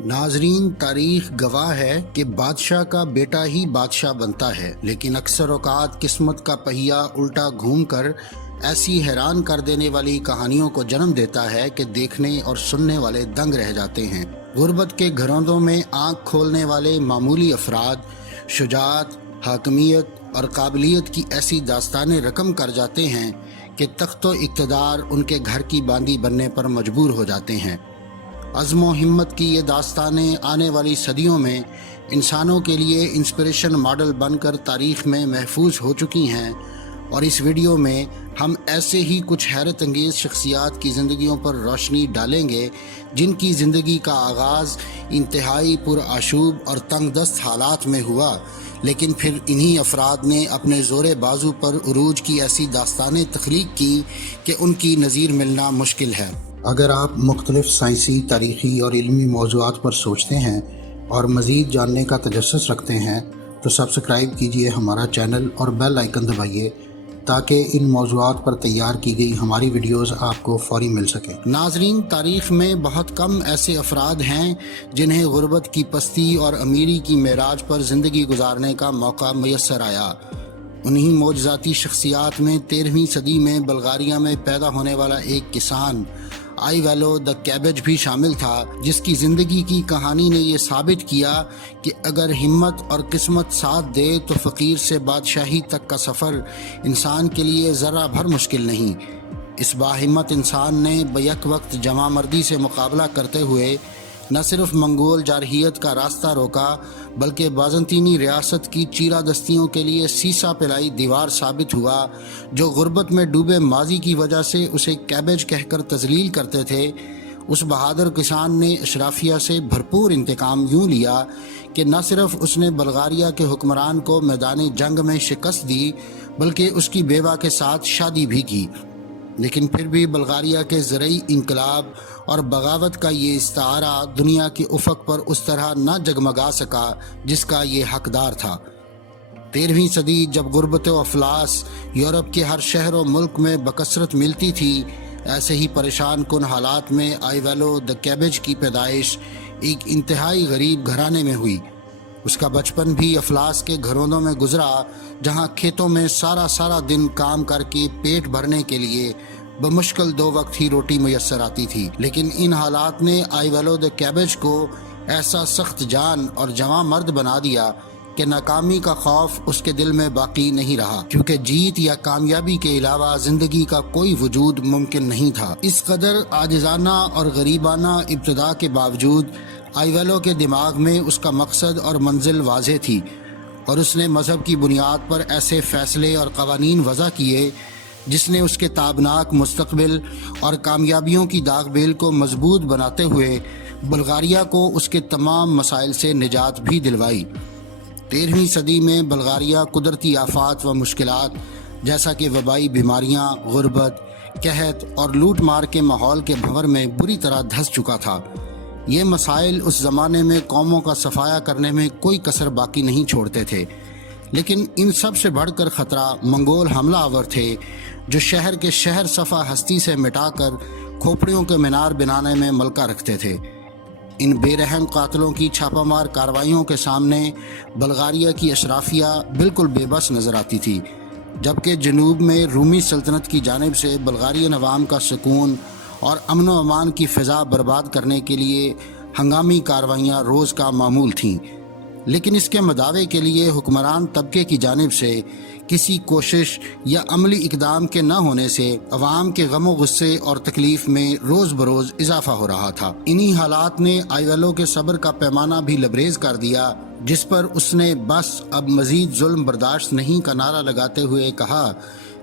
ناظرین، تاریخ گواہ ہے کہ بادشاہ کا بیٹا ہی بادشاہ بنتا ہے، لیکن اکثر اوقات قسمت کا پہیہ الٹا گھوم کر ایسی حیران کر دینے والی کہانیوں کو جنم دیتا ہے کہ دیکھنے اور سننے والے دنگ رہ جاتے ہیں۔ غربت کے گھروندوں میں آنکھ کھولنے والے معمولی افراد شجاعت، حاکمیت اور قابلیت کی ایسی داستانیں رقم کر جاتے ہیں کہ تخت و اقتدار ان کے گھر کی باندی بننے پر مجبور ہو جاتے ہیں۔ عزم و ہمت کی یہ داستانیں آنے والی صدیوں میں انسانوں کے لیے انسپریشن ماڈل بن کر تاریخ میں محفوظ ہو چکی ہیں، اور اس ویڈیو میں ہم ایسے ہی کچھ حیرت انگیز شخصیات کی زندگیوں پر روشنی ڈالیں گے جن کی زندگی کا آغاز انتہائی پرآشوب اور تنگ دست حالات میں ہوا، لیکن پھر انہی افراد نے اپنے زور بازو پر عروج کی ایسی داستانیں تخلیق کی کہ ان کی نظیر ملنا مشکل ہے۔ اگر آپ مختلف سائنسی، تاریخی اور علمی موضوعات پر سوچتے ہیں اور مزید جاننے کا تجسس رکھتے ہیں تو سبسکرائب کیجئے ہمارا چینل اور بیل آئیکن دبائیے تاکہ ان موضوعات پر تیار کی گئی ہماری ویڈیوز آپ کو فوری مل سکیں۔ ناظرین، تاریخ میں بہت کم ایسے افراد ہیں جنہیں غربت کی پستی اور امیری کی معراج پر زندگی گزارنے کا موقع میسر آیا۔ انہی معجزاتی شخصیات میں 13ویں صدی میں بلغاریہ میں پیدا ہونے والا ایک کسان آئیویلو دا کیبج بھی شامل تھا، جس کی زندگی کی کہانی نے یہ ثابت کیا کہ اگر ہمت اور قسمت ساتھ دے تو فقیر سے بادشاہی تک کا سفر انسان کے لیے ذرہ بھر مشکل نہیں۔ اس باہمت انسان نے بیک وقت جمع مردی سے مقابلہ کرتے ہوئے نہ صرف منگول جارحیت کا راستہ روکا بلکہ بازنطینی ریاست کی چیرہ دستیوں کے لیے سیسا پلائی دیوار ثابت ہوا، جو غربت میں ڈوبے ماضی کی وجہ سے اسے کیبج کہہ کر تذلیل کرتے تھے۔ اس بہادر کسان نے اشرافیہ سے بھرپور انتقام یوں لیا کہ نہ صرف اس نے بلغاریہ کے حکمران کو میدان جنگ میں شکست دی بلکہ اس کی بیوہ کے ساتھ شادی بھی کی، لیکن پھر بھی بلغاریہ کے زرعی انقلاب اور بغاوت کا یہ استعارہ دنیا کے افق پر اس طرح نہ جگمگا سکا جس کا یہ حقدار تھا۔ 13ویں صدی جب غربت و افلاس یورپ کے ہر شہر و ملک میں بکثرت ملتی تھی، ایسے ہی پریشان کن حالات میں آئیویلو دا کیبج کی پیدائش ایک انتہائی غریب گھرانے میں ہوئی۔ اس کا بچپن بھی افلاس کے گھرونوں میں گزرا، جہاں کھیتوں میں سارا دن کام کر کے پیٹ بھرنے کے لیے بمشکل 2 وقت ہی روٹی میسر آتی تھی۔ لیکن ان حالات نے آئیویلو دا کیبج کو ایسا سخت جان اور جواں مرد بنا دیا کہ ناکامی کا خوف اس کے دل میں باقی نہیں رہا، کیونکہ جیت یا کامیابی کے علاوہ زندگی کا کوئی وجود ممکن نہیں تھا۔ اس قدر عاجزانہ اور غریبانہ ابتدا کے باوجود آئیویلو کے دماغ میں اس کا مقصد اور منزل واضح تھی، اور اس نے مذہب کی بنیاد پر ایسے فیصلے اور قوانین وضع کیے جس نے اس کے تابناک مستقبل اور کامیابیوں کی داغ بیل کو مضبوط بناتے ہوئے بلغاریہ کو اس کے تمام مسائل سے نجات بھی دلوائی۔ 13ویں صدی میں بلغاریہ قدرتی آفات و مشکلات جیسا کہ وبائی بیماریاں، غربت، قحط اور لوٹ مار کے ماحول کے بھنور میں بری طرح دھس چکا تھا۔ یہ مسائل اس زمانے میں قوموں کا صفایا کرنے میں کوئی کسر باقی نہیں چھوڑتے تھے، لیکن ان سب سے بڑھ کر خطرہ منگول حملہ آور تھے، جو شہر کے شہر صفا ہستی سے مٹا کر کھوپڑیوں کے مینار بنانے میں ملکہ رکھتے تھے۔ ان بے رحم قاتلوں کی چھاپہ مار کارروائیوں کے سامنے بلغاریہ کی اشرافیہ بالکل بے بس نظر آتی تھی، جبکہ جنوب میں رومی سلطنت کی جانب سے بلغاریہ عوام کا سکون اور امن و امان کی فضا برباد کرنے کے لیے ہنگامی کارروائیاں روز کا معمول تھیں۔ لیکن اس کے مداوے کے لیے حکمران طبقے کی جانب سے کسی کوشش یا عملی اقدام کے نہ ہونے سے عوام کے غم و غصے اور تکلیف میں روز بروز اضافہ ہو رہا تھا۔ انہی حالات نے آئیویلو کے صبر کا پیمانہ بھی لبریز کر دیا، جس پر اس نے بس اب مزید ظلم برداشت نہیں کا نعرہ لگاتے ہوئے کہا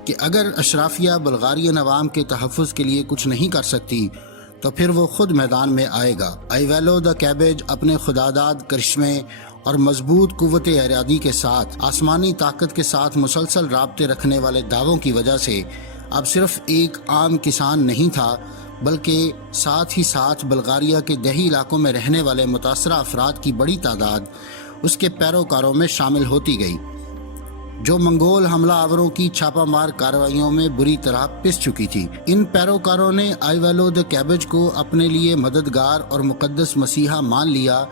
کہ اگر اشرافیہ بلغاریہ عوام کے تحفظ کے لیے کچھ نہیں کر سکتی تو پھر وہ خود میدان میں آئے گا۔ آئیویلو دا کیبج اپنے خداداد کرشمے اور مضبوط قوت ارادی کے ساتھ آسمانی طاقت کے ساتھ مسلسل رابطے رکھنے والے دعووں کی وجہ سے اب صرف ایک عام کسان نہیں تھا، بلکہ ساتھ ہی ساتھ بلغاریہ کے دیہی علاقوں میں رہنے والے متاثرہ افراد کی بڑی تعداد اس کے پیروکاروں میں شامل ہوتی گئی۔ جو منگول حملہ آوروں کی چھاپہ مار کارروائیوں میں بری طرح پس چکی تھی۔ ان پیروکاروں نے آئیویلو دی کیبج کو اپنے لیے مددگار اور مقدس مسیحا مان لیا،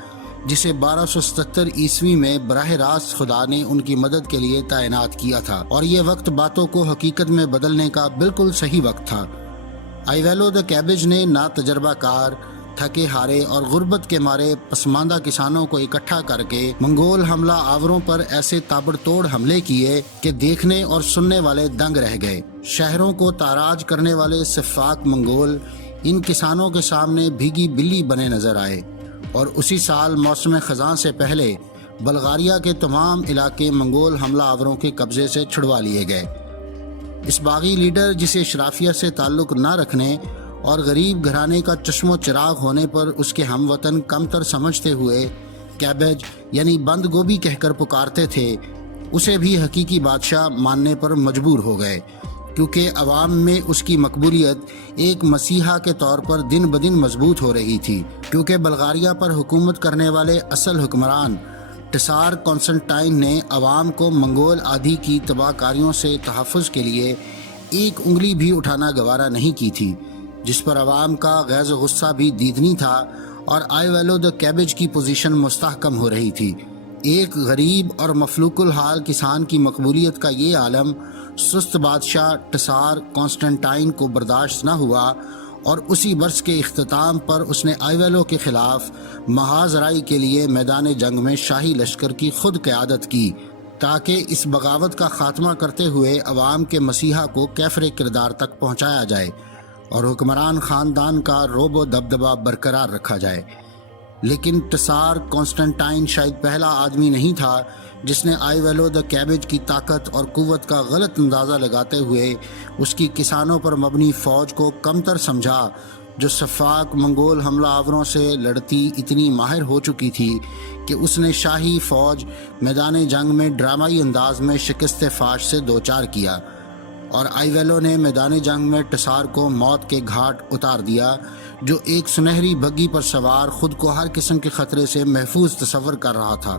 جسے 1277 عیسوی میں براہ راست خدا نے ان کی مدد کے لیے تعینات کیا تھا، اور یہ وقت باتوں کو حقیقت میں بدلنے کا بالکل صحیح وقت تھا۔ آئیویلو دی کیبج نے نا تجربہ کار، تھکے ہارے اور غربت کے مارے پسماندہ کسانوں کو اکٹھا کر کے منگول حملہ آوروں پر ایسے تابڑ توڑ حملے کیے کہ دیکھنے اور سننے والے دنگ رہ گئے۔ شہروں کو تاراج کرنے والے سفاک منگول ان کسانوں کے سامنے بھیگی بلی بنے نظر آئے، اور اسی سال موسم خزاں سے پہلے بلغاریہ کے تمام علاقے منگول حملہ آوروں کے قبضے سے چھڑوا لیے گئے۔ اس باغی لیڈر، جسے اشرافیہ سے تعلق نہ رکھنے اور غریب گھرانے کا چشم و چراغ ہونے پر اس کے ہم وطن کم تر سمجھتے ہوئے کیبج یعنی بند گوبھی کہہ کر پکارتے تھے، اسے بھی حقیقی بادشاہ ماننے پر مجبور ہو گئے، کیونکہ عوام میں اس کی مقبولیت ایک مسیحا کے طور پر دن بدن مضبوط ہو رہی تھی، کیونکہ بلغاریہ پر حکومت کرنے والے اصل حکمران ٹسار کانسٹنٹائن نے عوام کو منگول آدھی کی تباہ کاریوں سے تحفظ کے لیے ایک انگلی بھی اٹھانا گوارا نہیں کی تھی، جس پر عوام کا غیظ و غصہ بھی دیدنی تھا، اور آئیویلو دی کیبج کی پوزیشن مستحکم ہو رہی تھی۔ ایک غریب اور مفلوق الحال کسان کی مقبولیت کا یہ عالم سست بادشاہ ٹسار کانسٹنٹائن کو برداشت نہ ہوا، اور اسی برس کے اختتام پر اس نے آئیویلو کے خلاف محاذ رائی کے لیے میدان جنگ میں شاہی لشکر کی خود قیادت کی، تاکہ اس بغاوت کا خاتمہ کرتے ہوئے عوام کے مسیحا کو کیفر کردار تک پہنچایا جائے اور حکمران خاندان کا رعب و دبدبہ برقرار رکھا جائے۔ لیکن ٹسار کانسٹنٹائن شاید پہلا آدمی نہیں تھا جس نے آئیویلو دی کیبج کی طاقت اور قوت کا غلط اندازہ لگاتے ہوئے اس کی کسانوں پر مبنی فوج کو کمتر سمجھا، جو سفاک منگول حملہ آوروں سے لڑتی اتنی ماہر ہو چکی تھی کہ اس نے شاہی فوج میدان جنگ میں ڈرامائی انداز میں شکست فاش سے دوچار کیا، اور آئیویلو نے میدان جنگ میں ٹسار کو موت کے گھاٹ اتار دیا، جو ایک سنہری بگھی پر سوار خود کو ہر قسم کے خطرے سے محفوظ تصور کر رہا تھا۔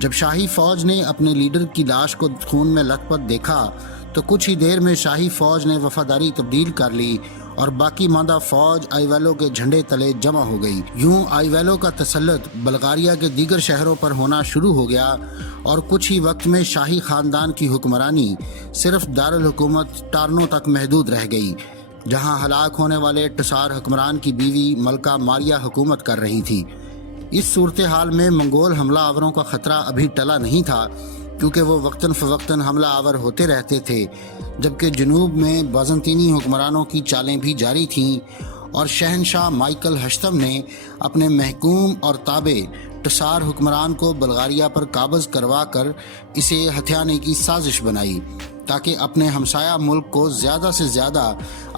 جب شاہی فوج نے اپنے لیڈر کی لاش کو خون میں لت پت دیکھا تو کچھ ہی دیر میں شاہی فوج نے وفاداری تبدیل کر لی اور باقی ماندہ فوج آئیویلو کے جھنڈے تلے جمع ہو گئی۔ یوں آئیویلو کا تسلط بلغاریہ کے دیگر شہروں پر ہونا شروع ہو گیا، اور کچھ ہی وقت میں شاہی خاندان کی حکمرانی صرف دارالحکومت ٹارنو تک محدود رہ گئی، جہاں ہلاک ہونے والے ٹسار حکمران کی بیوی ملکہ ماریا حکومت کر رہی تھی۔ اس صورتحال میں منگول حملہ آوروں کا خطرہ ابھی ٹلا نہیں تھا، کیونکہ وہ وقتاً فوقتاً حملہ آور ہوتے رہتے تھے، جبکہ جنوب میں بازنطینی حکمرانوں کی چالیں بھی جاری تھیں، اور شہنشاہ مائیکل ہشتم نے اپنے محکوم اور تابع ٹسار حکمران کو بلغاریہ پر قابض کروا کر اسے ہتھیانے کی سازش بنائی، تاکہ اپنے ہمسایہ ملک کو زیادہ سے زیادہ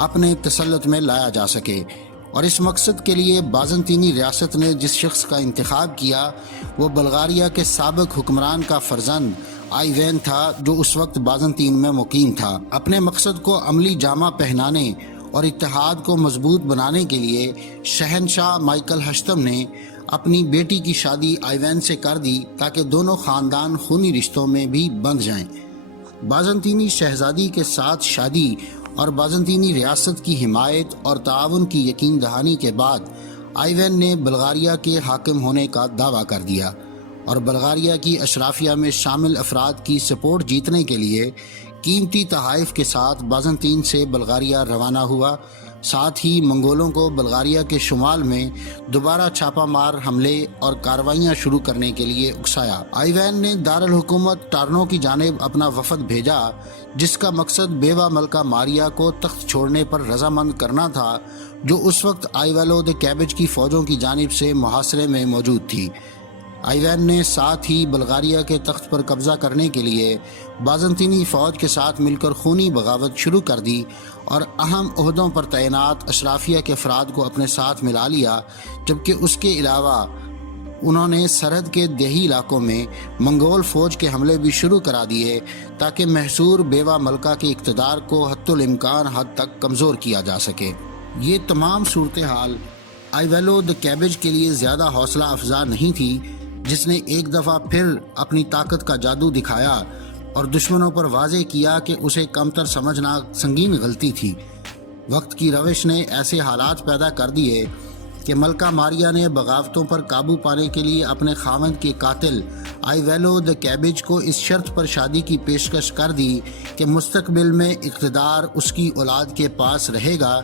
اپنے تسلط میں لایا جا سکے۔ اور اس مقصد کے لیے بازنطینی ریاست نے جس شخص کا انتخاب کیا وہ بلغاریہ کے سابق حکمران کا فرزند آئیوین تھا، جو اس وقت بازنطین میں مقیم تھا۔ اپنے مقصد کو عملی جامہ پہنانے اور اتحاد کو مضبوط بنانے کے لیے شہنشاہ مائیکل ہشتم نے اپنی بیٹی کی شادی آئیوین سے کر دی، تاکہ دونوں خاندان خونی رشتوں میں بھی بندھ جائیں۔ بازنطینی شہزادی کے ساتھ شادی اور بازنطینی ریاست کی حمایت اور تعاون کی یقین دہانی کے بعد آئیوین نے بلغاریہ کے حاکم ہونے کا دعویٰ کر دیا، اور بلغاریہ کی اشرافیہ میں شامل افراد کی سپورٹ جیتنے کے لیے قیمتی تحائف کے ساتھ بازنطین سے بلغاریہ روانہ ہوا۔ ساتھ ہی منگولوں کو بلغاریہ کے شمال میں دوبارہ چھاپہ مار حملے اور کارروائیاں شروع کرنے کے لیے اکسایا۔ آئیوین نے دارالحکومت ٹارنو کی جانب اپنا وفد بھیجا، جس کا مقصد بیوہ ملکہ ماریا کو تخت چھوڑنے پر رضامند کرنا تھا، جو اس وقت آئیویلو دی کیبج کی فوجوں کی جانب سے محاصرے میں موجود تھی۔ آئیوین نے ساتھ ہی بلغاریہ کے تخت پر قبضہ کرنے کے لیے بازنطینی فوج کے ساتھ مل کر خونی بغاوت شروع کر دی، اور اہم عہدوں پر تعینات اشرافیہ کے افراد کو اپنے ساتھ ملا لیا، جبکہ اس کے علاوہ انہوں نے سرحد کے دیہی علاقوں میں منگول فوج کے حملے بھی شروع کرا دیے، تاکہ محصور بیوہ ملکہ کے اقتدار کو حتی الامکان حد تک کمزور کیا جا سکے۔ یہ تمام صورتحال آئیویلو دی کیبج کے لیے زیادہ حوصلہ افزا نہیں تھی، جس نے ایک دفعہ پھر اپنی طاقت کا جادو دکھایا، اور دشمنوں پر واضح کیا کہ اسے کمتر سمجھنا سنگین غلطی تھی۔ وقت کی روش نے ایسے حالات پیدا کر دیے کہ ملکہ ماریا نے بغاوتوں پر قابو پانے کے لیے اپنے خاوند کے قاتل آئیویلو دی کیبج کو اس شرط پر شادی کی پیشکش کر دی کہ مستقبل میں اقتدار اس کی اولاد کے پاس رہے گا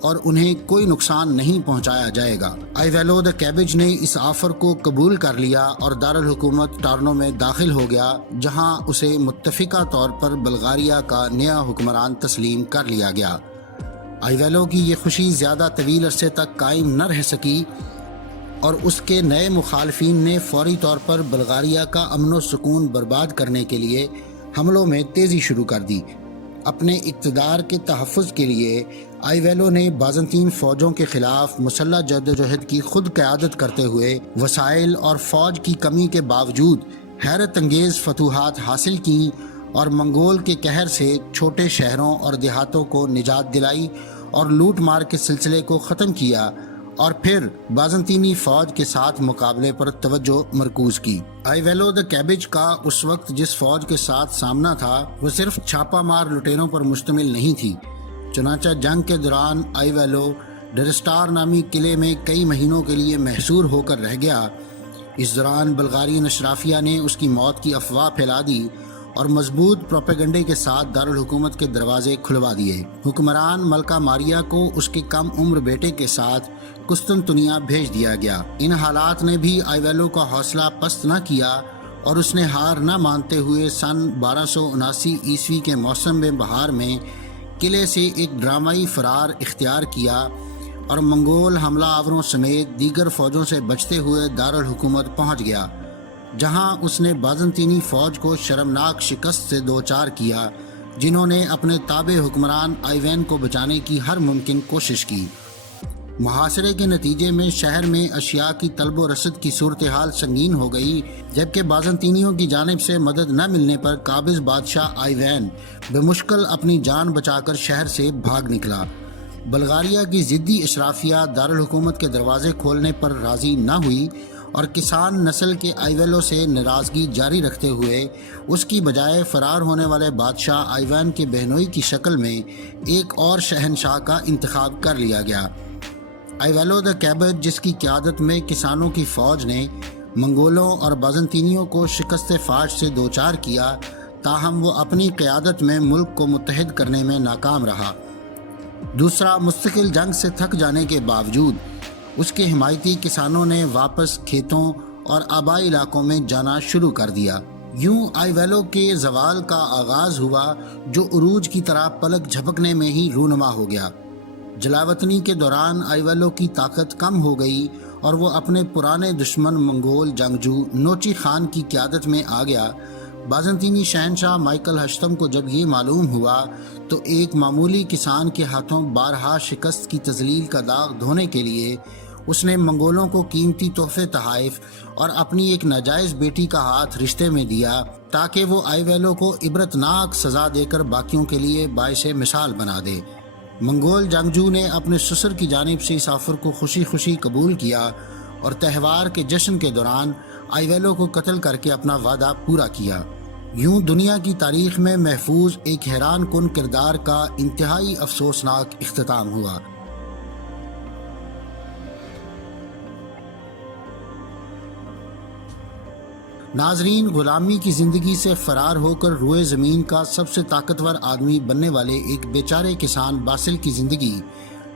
اور انہیں کوئی نقصان نہیں پہنچایا جائے گا۔ آئیویلو دی کیبج نے اس آفر کو قبول کر لیا اور دارالحکومت ٹارنو میں داخل ہو گیا، جہاں اسے متفقہ طور پر بلغاریہ کا نیا حکمران تسلیم کر لیا گیا۔ آئیویلو کی یہ خوشی زیادہ طویل عرصے تک قائم نہ رہ سکی اور اس کے نئے مخالفین نے فوری طور پر بلغاریہ کا امن و سکون برباد کرنے کے لیے حملوں میں تیزی شروع کر دی۔ اپنے اقتدار کے تحفظ کے لیے آئیویلو نے بازنطین فوجوں کے خلاف مسلح جدوجہد کی خود قیادت کرتے ہوئے وسائل اور فوج کی کمی کے باوجود حیرت انگیز فتوحات حاصل کیں اور منگول کے قہر سے چھوٹے شہروں اور دیہاتوں کو نجات دلائی اور لوٹ مار کے سلسلے کو ختم کیا، اور پھر بازنطینی فوج کے ساتھ مقابلے پر توجہ مرکوز کی۔ آئیویلو دی کیبج کا اس وقت جس فوج کے ساتھ سامنا تھا وہ صرف چھاپہ مار لٹیروں پر مشتمل نہیں تھی، چنانچہ جنگ کے دوران آئیویلو ڈرسٹار نامی قلعے میں کئی مہینوں کے لیے محصور ہو کر رہ گیا۔ اس دوران بلغارین اشرافیہ نے اس کی موت کی افواہ پھیلا دی اور مضبوط پروپیگنڈے کے ساتھ دارالحکومت کے دروازے کھلوا دیے۔ حکمران ملکہ ماریا کو اس کے کم عمر بیٹے کے ساتھ قسطنطنیہ بھیج دیا گیا۔ ان حالات نے بھی آئیویلو کا حوصلہ پست نہ کیا اور اس نے ہار نہ مانتے ہوئے سن 1279 عیسوی کے موسم بہار میں قلعے سے ایک ڈرامائی فرار اختیار کیا اور منگول حملہ آوروں سمیت دیگر فوجوں سے بچتے ہوئے دارالحکومت پہنچ گیا، جہاں اس نے بازنطینی فوج کو شرمناک شکست سے دوچار کیا، جنہوں نے اپنے تابع حکمران آئیوین کو بچانے کی ہر ممکن کوشش کی۔ محاصرے کے نتیجے میں شہر میں اشیاء کی طلب و رسد کی صورتحال سنگین ہو گئی، جبکہ بازنطینیوں کی جانب سے مدد نہ ملنے پر قابض بادشاہ آئیوین بمشکل اپنی جان بچا کر شہر سے بھاگ نکلا۔ بلغاریہ کی ضدی اشرافیہ دارالحکومت کے دروازے کھولنے پر راضی نہ ہوئی اور کسان نسل کے آئیویلو سے ناراضگی جاری رکھتے ہوئے اس کی بجائے فرار ہونے والے بادشاہ آئیوین کے بہنوئی کی شکل میں ایک اور شہنشاہ کا انتخاب کر لیا گیا۔ آئیویلو دی کیبج، جس کی قیادت میں کسانوں کی فوج نے منگولوں اور بازنطینیوں کو شکست فاش سے دوچار کیا، تاہم وہ اپنی قیادت میں ملک کو متحد کرنے میں ناکام رہا۔ دوسرا مستقل جنگ سے تھک جانے کے باوجود اس کے حمایتی کسانوں نے واپس کھیتوں اور آبائی علاقوں میں جانا شروع کر دیا۔ یوں آئیویلو کے زوال کا آغاز ہوا، جو عروج کی طرح پلک جھپکنے میں ہی رونما ہو گیا۔ جلاوطنی کے دوران آئیویلو کی طاقت کم ہو گئی اور وہ اپنے پرانے دشمن منگول جنگجو نوچی خان کی قیادت میں آ گیا۔ بازنطینی شہنشاہ مائیکل ہشتم کو جب یہ معلوم ہوا تو ایک معمولی کسان کے ہاتھوں بارہا شکست کی تذلیل کا داغ دھونے کے لیے اس نے منگولوں کو قیمتی تحفے تحائف اور اپنی ایک ناجائز بیٹی کا ہاتھ رشتے میں دیا، تاکہ وہ آئیویلو کو عبرتناک سزا دے کر باقیوں کے لیے باعث مثال بنا دے۔ منگول جنگجو نے اپنے سسر کی جانب سے اس آفر کو خوشی خوشی قبول کیا اور تہوار کے جشن کے دوران آئیویلو کو قتل کر کے اپنا وعدہ پورا کیا۔ یوں دنیا کی تاریخ میں محفوظ ایک حیران کن کردار کا انتہائی افسوسناک اختتام ہوا۔ ناظرین، غلامی کی زندگی سے فرار ہو کر روئے زمین کا سب سے طاقتور آدمی بننے والے ایک بیچارے کسان باسل کی زندگی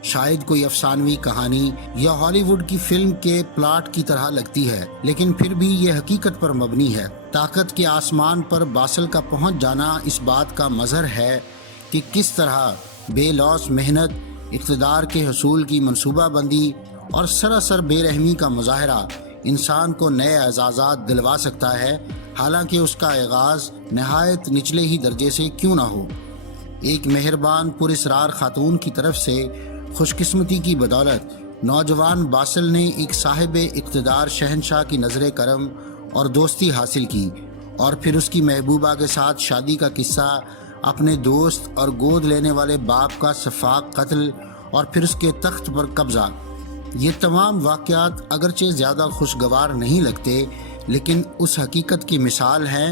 شاید کوئی افسانوی کہانی یا ہالی ووڈ کی فلم کے پلاٹ کی طرح لگتی ہے، لیکن پھر بھی یہ حقیقت پر مبنی ہے۔ طاقت کے آسمان پر باسل کا پہنچ جانا اس بات کا مظہر ہے کہ کس طرح بے لوث محنت، اقتدار کے حصول کی منصوبہ بندی اور سراسر بے رحمی کا مظاہرہ انسان کو نئے اعزازات دلوا سکتا ہے، حالانکہ اس کا آغاز نہایت نچلے ہی درجے سے کیوں نہ ہو۔ ایک مہربان پراسرار خاتون کی طرف سے خوش قسمتی کی بدولت نوجوان باسل نے ایک صاحب اقتدار شہنشاہ کی نظر کرم اور دوستی حاصل کی، اور پھر اس کی محبوبہ کے ساتھ شادی کا قصہ، اپنے دوست اور گود لینے والے باپ کا شفاق قتل، اور پھر اس کے تخت پر قبضہ۔ یہ تمام واقعات اگرچہ زیادہ خوشگوار نہیں لگتے، لیکن اس حقیقت کی مثال ہے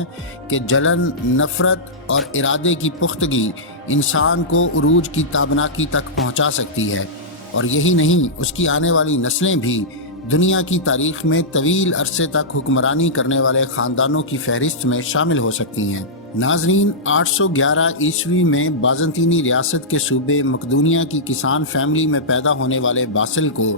کہ جلن، نفرت اور ارادے کی پختگی انسان کو عروج کی تابناکی تک پہنچا سکتی ہے، اور یہی نہیں، اس کی آنے والی نسلیں بھی دنیا کی تاریخ میں طویل عرصے تک حکمرانی کرنے والے خاندانوں کی فہرست میں شامل ہو سکتی ہیں۔ ناظرین، 811 عیسوی میں بازنطینی ریاست کے صوبے مقدونیہ کی کسان فیملی میں پیدا ہونے والے باسل کو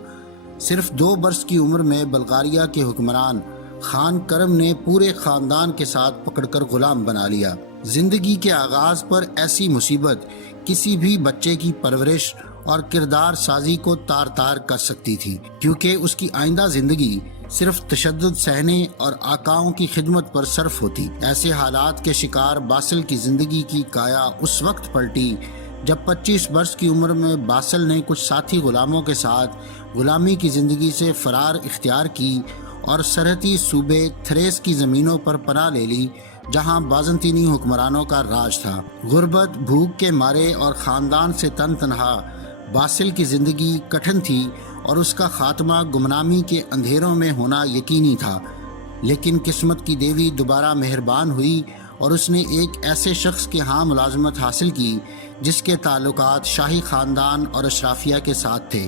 صرف 2 برس کی عمر میں بلغاریہ کے حکمران خان کرم نے پورے خاندان کے ساتھ پکڑ کر غلام بنا لیا۔ زندگی کے آغاز پر ایسی مصیبت کسی بھی بچے کی پرورش اور کردار سازی کو تار تار کر سکتی تھی، کیونکہ اس کی آئندہ زندگی صرف تشدد سہنے اور آقاؤں کی خدمت پر صرف ہوتی۔ ایسے حالات کے شکار باسل کی زندگی کی کایا اس وقت پلٹی جب 25 برس کی عمر میں باسل نے کچھ ساتھی غلاموں کے ساتھ غلامی کی زندگی سے فرار اختیار کی اور سرحدی صوبے تھریس کی زمینوں پر پناہ لے لی، جہاں بازنطینی حکمرانوں کا راج تھا۔ غربت، بھوک کے مارے اور خاندان سے تن تنہا باسل کی زندگی کٹھن تھی اور اس کا خاتمہ گمنامی کے اندھیروں میں ہونا یقینی تھا، لیکن قسمت کی دیوی دوبارہ مہربان ہوئی اور اس نے ایک ایسے شخص کے ہاں ملازمت حاصل کی جس کے تعلقات شاہی خاندان اور اشرافیہ کے ساتھ تھے،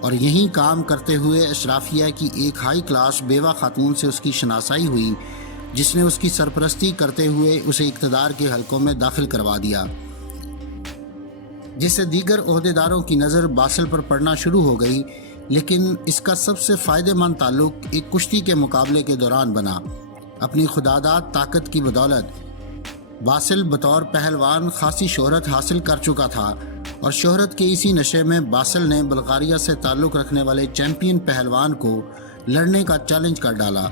اور یہیں کام کرتے ہوئے اشرافیہ کی ایک ہائی کلاس بیوہ خاتون سے اس کی شناسائی ہوئی، جس نے اس کی سرپرستی کرتے ہوئے اسے اقتدار کے حلقوں میں داخل کروا دیا، جس سے دیگر عہدیداروں کی نظر باسل پر پڑنا شروع ہو گئی۔ لیکن اس کا سب سے فائدہ مند تعلق ایک کشتی کے مقابلے کے دوران بنا۔ اپنی خداداد طاقت کی بدولت باسل بطور پہلوان خاصی شہرت حاصل کر چکا تھا، اور شہرت کے اسی نشے میں باسل نے بلغاریہ سے تعلق رکھنے والے چیمپئن پہلوان کو لڑنے کا چیلنج کر ڈالا،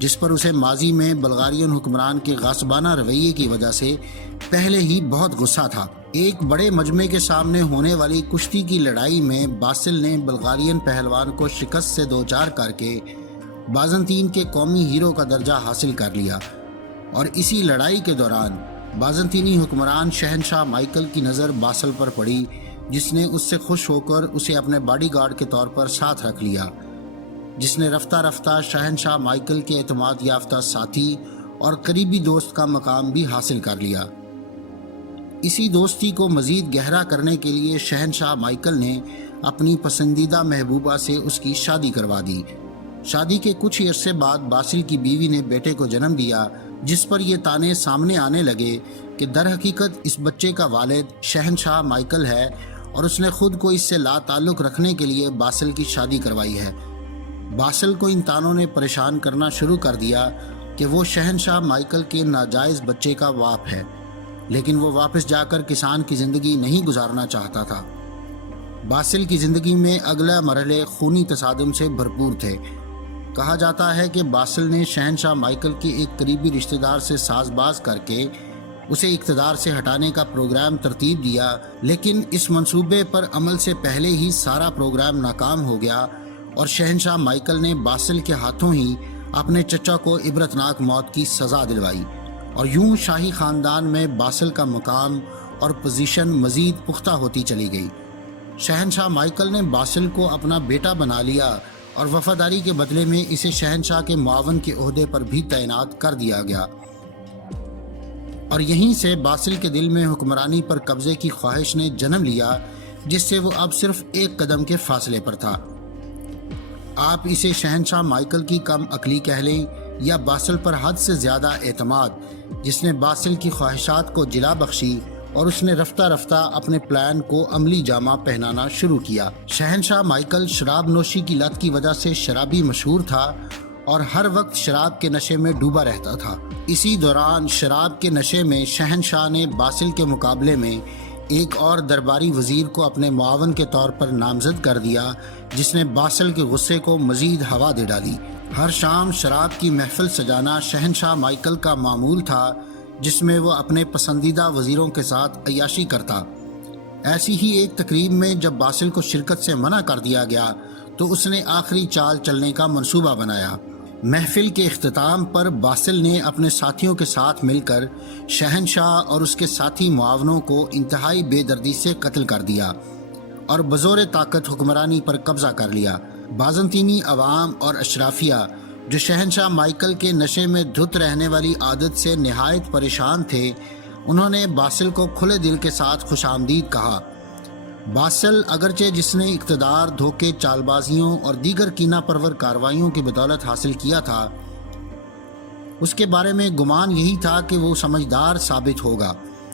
جس پر اسے ماضی میں بلغارین حکمران کے غاصبانہ رویے کی وجہ سے پہلے ہی بہت غصہ تھا۔ ایک بڑے مجمع کے سامنے ہونے والی کشتی کی لڑائی میں باسل نے بلغارین پہلوان کو شکست سے دوچار کر کے بازنطین کے قومی ہیرو کا درجہ حاصل کر لیا، اور اسی لڑائی کے دوران بازنطینی حکمران شہنشاہ مائیکل کی نظر باسل پر پڑی، جس نے اس سے خوش ہو کر اسے اپنے باڈی گارڈ کے طور پر ساتھ رکھ لیا، جس نے رفتہ رفتہ شہنشاہ مائیکل کے اعتماد یافتہ ساتھی اور قریبی دوست کا مقام بھی حاصل کر لیا۔ اسی دوستی کو مزید گہرا کرنے کے لیے شہنشاہ مائیکل نے اپنی پسندیدہ محبوبہ سے اس کی شادی کروا دی۔ شادی کے کچھ ہی عرصے بعد باسل کی بیوی نے بیٹے کو جنم دیا، جس پر یہ تانے سامنے آنے لگے کہ در حقیقت اس بچے کا والد شہنشاہ مائیکل ہے، اور اس نے خود کو اس سے لا تعلق رکھنے کے لیے باسل کی شادی کروائی ہے۔ باسل کو ان تانوں نے پریشان کرنا شروع کر دیا کہ وہ شہنشاہ مائیکل کے ناجائز بچے کا باپ ہے، لیکن وہ واپس جا کر کسان کی زندگی نہیں گزارنا چاہتا تھا۔ باسل کی زندگی میں اگلا مرحلے خونی تصادم سے بھرپور تھے۔ کہا جاتا ہے کہ باسل نے شہنشاہ مائیکل کے ایک قریبی رشتہ دار سے ساز باز کر کے اسے اقتدار سے ہٹانے کا پروگرام ترتیب دیا، لیکن اس منصوبے پر عمل سے پہلے ہی سارا پروگرام ناکام ہو گیا، اور شہنشاہ مائیکل نے باسل کے ہاتھوں ہی اپنے چچا کو عبرتناک موت کی سزا دلوائی، اور یوں شاہی خاندان میں باسل کا مقام اور پوزیشن مزید پختہ ہوتی چلی گئی۔ شہنشاہ مائیکل نے باسل کو اپنا بیٹا بنا لیا، اور وفاداری کے بدلے میں اسے شہنشاہ کے معاون کے عہدے پر بھی تعینات کر دیا گیا، اور یہیں سے باسل کے دل میں حکمرانی پر قبضے کی خواہش نے جنم لیا، جس سے وہ اب صرف ایک قدم کے فاصلے پر تھا۔ آپ اسے شہنشاہ مائیکل کی کم عقلی کہہ لیں یا باسل پر حد سے زیادہ اعتماد، جس نے باسل کی خواہشات کو جلا بخشی، اور اس نے رفتہ رفتہ اپنے پلان کو عملی جامہ پہنانا شروع کیا۔ شہنشاہ مائیکل شراب نوشی کی لت کی وجہ سے شرابی مشہور تھا، اور ہر وقت شراب کے نشے میں ڈوبا رہتا تھا۔ اسی دوران شراب کے نشے میں شہنشاہ نے باسل کے مقابلے میں ایک اور درباری وزیر کو اپنے معاون کے طور پر نامزد کر دیا، جس نے باسل کے غصے کو مزید ہوا دے ڈالی۔ ہر شام شراب کی محفل سجانا شہنشاہ مائیکل کا معمول تھا، جس میں وہ اپنے پسندیدہ وزیروں کے ساتھ عیاشی کرتا۔ ایسی ہی ایک تقریب میں جب باسل کو شرکت سے منع کر دیا گیا تو اس نے آخری چال چلنے کا منصوبہ بنایا۔ محفل کے اختتام پر باسل نے اپنے ساتھیوں کے ساتھ مل کر شہنشاہ اور اس کے ساتھی معاونوں کو انتہائی بے دردی سے قتل کر دیا اور بزور طاقت حکمرانی پر قبضہ کر لیا۔ بازنطینی عوام اور اشرافیہ جو شہنشاہ مائیکل کے نشے میں دھت رہنے والی عادت سے نہایت پریشان تھے، انہوں نے باسل کو کھلے دل کے ساتھ خوش آمدید کہا۔ باسل اگرچہ جس نے اقتدار دھوکے، چال بازیوں اور دیگر کینہ پرور کارروائیوں کی بدولت حاصل کیا تھا، اس کے بارے میں گمان یہی تھا کہ وہ سمجھدار ثابت ہوگا،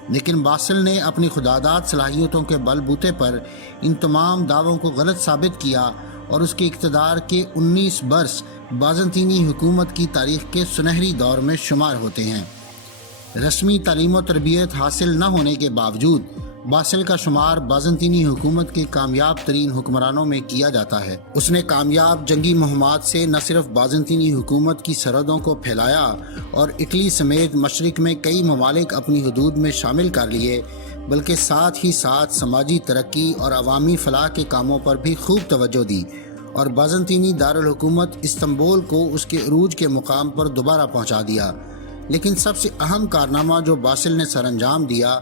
لیکن باسل نے اپنی خداداد صلاحیتوں کے بل بوتے پر ان تمام دعووں کو غلط ثابت کیا اور اس کے اقتدار کے 19 برس بازنطینی حکومت کی تاریخ کے سنہری دور میں شمار ہوتے ہیں۔ رسمی تعلیم و تربیت حاصل نہ ہونے کے باوجود باسل کا شمار بازنطینی حکومت کے کامیاب ترین حکمرانوں میں کیا جاتا ہے۔ اس نے کامیاب جنگی مہمات سے نہ صرف بازنطینی حکومت کی سرحدوں کو پھیلایا اور اٹلی سمیت مشرق میں کئی ممالک اپنی حدود میں شامل کر لیے، بلکہ ساتھ ہی ساتھ سماجی ترقی اور عوامی فلاح کے کاموں پر بھی خوب توجہ دی اور بازنطینی دارالحکومت استنبول کو اس کے عروج کے مقام پر دوبارہ پہنچا دیا۔ لیکن سب سے اہم کارنامہ جو باسل نے سر انجام دیا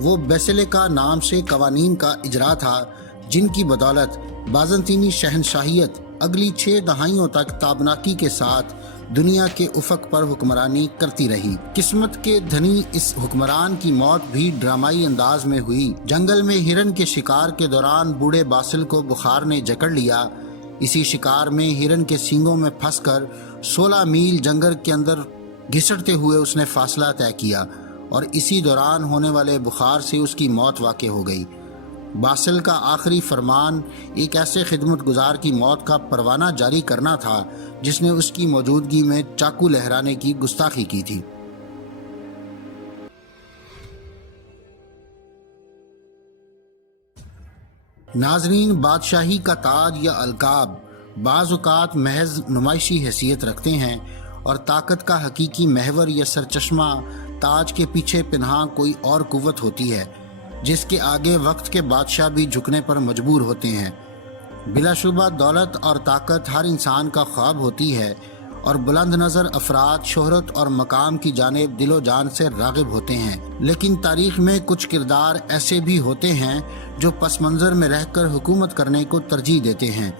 وہ بیسیلیکا نام سے قوانین کا اجرا تھا، جن کی بدولت بازنطینی شہنشاہیت اگلی 6 دہائیوں تک تابناکی کے ساتھ دنیا کے افق پر حکمرانی کرتی رہی۔ قسمت کے دھنی اس حکمران کی موت بھی ڈرامائی انداز میں ہوئی۔ جنگل میں ہرن کے شکار کے دوران بوڑھے باسل کو بخار نے جکڑ لیا۔ اسی شکار میں ہرن کے سینگوں میں پھنس کر 16 میل جنگل کے اندر گھسٹتے ہوئے اس نے فاصلہ طے کیا اور اسی دوران ہونے والے بخار سے اس کی موت واقع ہو گئی۔ باسل کا آخری فرمان ایک ایسے خدمت گزار کی موت کا پروانہ جاری کرنا تھا جس نے اس کی موجودگی میں چاقو لہرانے کی گستاخی کی تھی۔ ناظرین، بادشاہی کا تاج یا القاب بعض اوقات محض نمائشی حیثیت رکھتے ہیں اور طاقت کا حقیقی محور یا سرچشمہ تاج کے پیچھے پنہاں کوئی اور قوت ہوتی ہے جس کے آگے وقت کے بادشاہ بھی جھکنے پر مجبور ہوتے ہیں۔ بلا شبہ دولت اور طاقت ہر انسان کا خواب ہوتی ہے اور بلند نظر افراد شہرت اور مقام کی جانب دل و جان سے راغب ہوتے ہیں، لیکن تاریخ میں کچھ کردار ایسے بھی ہوتے ہیں جو پس منظر میں رہ کر حکومت کرنے کو ترجیح دیتے ہیں،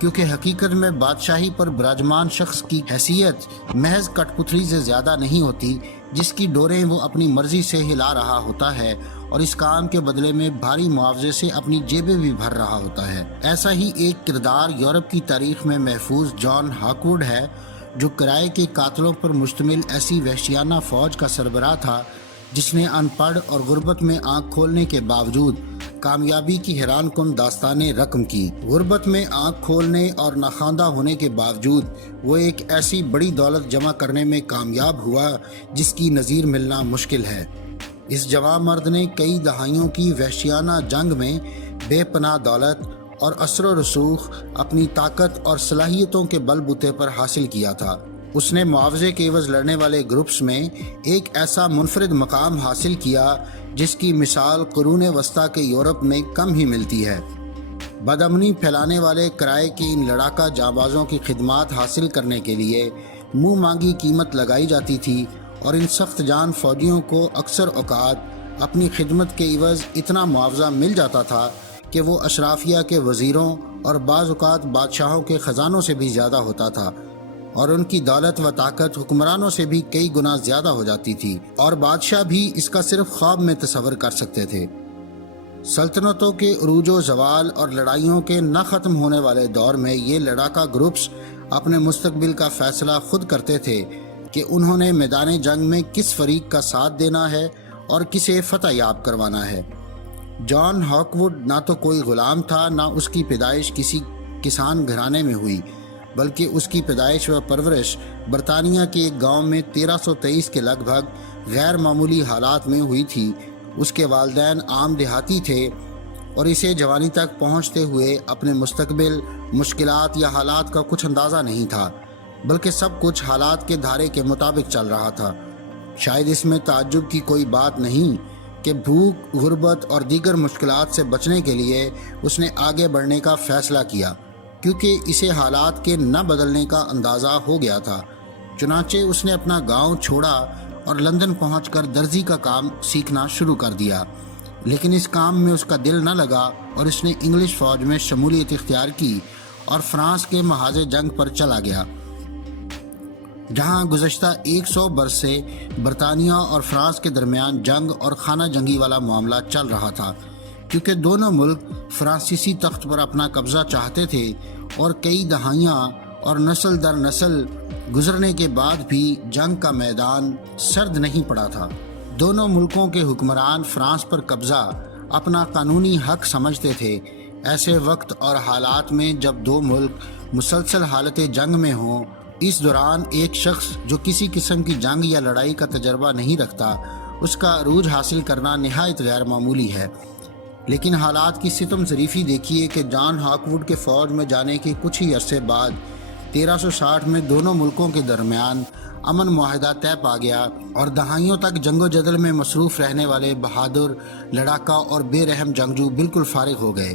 کیونکہ حقیقت میں بادشاہی پر براجمان شخص کی حیثیت محض کٹ پتلی سے زیادہ نہیں ہوتی، جس کی ڈوریں وہ اپنی مرضی سے ہلا رہا ہوتا ہے اور اس کام کے بدلے میں بھاری معاوضے سے اپنی جیبیں بھی بھر رہا ہوتا ہے۔ ایسا ہی ایک کردار یورپ کی تاریخ میں محفوظ جان ہاک ووڈ ہے، جو کرائے کے قاتلوں پر مشتمل ایسی وحشیانہ فوج کا سربراہ تھا جس نے ان پڑھ اور غربت میں آنکھ کھولنے کے باوجود کامیابی کی حیران کن داستانیں رقم کی۔ غربت میں آنکھ کھولنے اور ناخواندہ ہونے کے باوجود وہ ایک ایسی بڑی دولت جمع کرنے میں کامیاب ہوا جس کی نظیر ملنا مشکل ہے۔ اس جوان مرد نے کئی دہائیوں کی وحشیانہ جنگ میں بے پناہ دولت اور اثر و رسوخ اپنی طاقت اور صلاحیتوں کے بل بوتے پر حاصل کیا تھا۔ اس نے معاوضے کے عوض لڑنے والے گروپس میں ایک ایسا منفرد مقام حاصل کیا جس کی مثال قرون وسطیٰ کے یورپ میں کم ہی ملتی ہے۔ بدامنی پھیلانے والے کرائے کے ان لڑاکا جانبازوں کی خدمات حاصل کرنے کے لیے منہ مانگی قیمت لگائی جاتی تھی اور ان سخت جان فوجیوں کو اکثر اوقات اپنی خدمت کے عوض اتنا معاوضہ مل جاتا تھا کہ وہ اشرافیہ کے وزیروں اور بعض اوقات بادشاہوں کے خزانوں سے بھی زیادہ ہوتا تھا اور ان کی دولت و طاقت حکمرانوں سے بھی کئی گنا زیادہ ہو جاتی تھی، اور بادشاہ بھی اس کا صرف خواب میں تصور کر سکتے تھے۔ سلطنتوں کے عروج و زوال اور لڑائیوں کے نہ ختم ہونے والے دور میں یہ لڑاکا گروپس اپنے مستقبل کا فیصلہ خود کرتے تھے کہ انہوں نے میدان جنگ میں کس فریق کا ساتھ دینا ہے اور کسے فتح یاب کروانا ہے۔ جان ہاک ووڈ نہ تو کوئی غلام تھا، نہ اس کی پیدائش کسی کسان گھرانے میں ہوئی، بلکہ اس کی پیدائش و پرورش برطانیہ کے ایک گاؤں میں 1323 کے لگ بھگ غیر معمولی حالات میں ہوئی تھی۔ اس کے والدین عام دیہاتی تھے اور اسے جوانی تک پہنچتے ہوئے اپنے مستقبل، مشکلات یا حالات کا کچھ اندازہ نہیں تھا، بلکہ سب کچھ حالات کے دھارے کے مطابق چل رہا تھا۔ شاید اس میں تعجب کی کوئی بات نہیں کہ بھوک، غربت اور دیگر مشکلات سے بچنے کے لیے اس نے آگے بڑھنے کا فیصلہ کیا، کیونکہ اسے حالات کے نہ بدلنے کا اندازہ ہو گیا تھا۔ چنانچہ اس نے اپنا گاؤں چھوڑا اور لندن پہنچ کر درزی کا کام سیکھنا شروع کر دیا، لیکن اس کام میں اس کا دل نہ لگا اور اس نے انگلش فوج میں شمولیت اختیار کی اور فرانس کے محاذ جنگ پر چلا گیا۔ جہاں گزشتہ 100 برس سے برطانیہ اور فرانس کے درمیان جنگ اور خانہ جنگی والا معاملہ چل رہا تھا، کیونکہ دونوں ملک فرانسیسی تخت پر اپنا قبضہ چاہتے تھے اور کئی دہائیاں اور نسل در نسل گزرنے کے بعد بھی جنگ کا میدان سرد نہیں پڑا تھا۔ دونوں ملکوں کے حکمران فرانس پر قبضہ اپنا قانونی حق سمجھتے تھے۔ ایسے وقت اور حالات میں جب دو ملک مسلسل حالت جنگ میں ہوں، اس دوران ایک شخص جو کسی قسم کی جنگ یا لڑائی کا تجربہ نہیں رکھتا، اس کا عروج حاصل کرنا نہایت غیر معمولی ہے۔ لیکن حالات کی ستم ظریفی دیکھیے کہ جان ہاک ووڈ کے فوج میں جانے کے کچھ ہی عرصے بعد 1360 میں دونوں ملکوں کے درمیان امن معاہدہ طے پا گیا اور دہائیوں تک جنگ و جدل میں مصروف رہنے والے بہادر، لڑاکا اور بے رحم جنگجو بالکل فارغ ہو گئے۔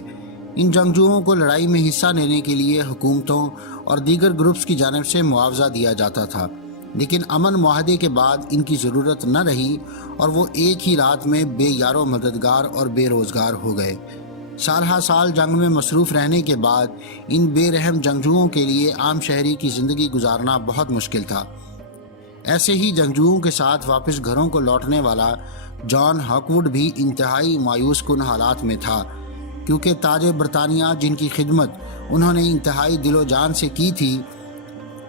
ان جنگجوؤں کو لڑائی میں حصہ لینے کے لیے حکومتوں اور دیگر گروپس کی جانب سے معاوضہ دیا جاتا تھا، لیکن امن معاہدے کے بعد ان کی ضرورت نہ رہی اور وہ ایک ہی رات میں بے یار و مددگار اور بے روزگار ہو گئے۔ سال ہا سال جنگ میں مصروف رہنے کے بعد ان بے رحم جنگجوؤں کے لیے عام شہری کی زندگی گزارنا بہت مشکل تھا۔ ایسے ہی جنگجوؤں کے ساتھ واپس گھروں کو لوٹنے والا جان ہاک ووڈ بھی انتہائی مایوس کن حالات میں تھا، کیونکہ تاج برطانیہ جن کی خدمت انہوں نے انتہائی دل و جان سے کی تھی،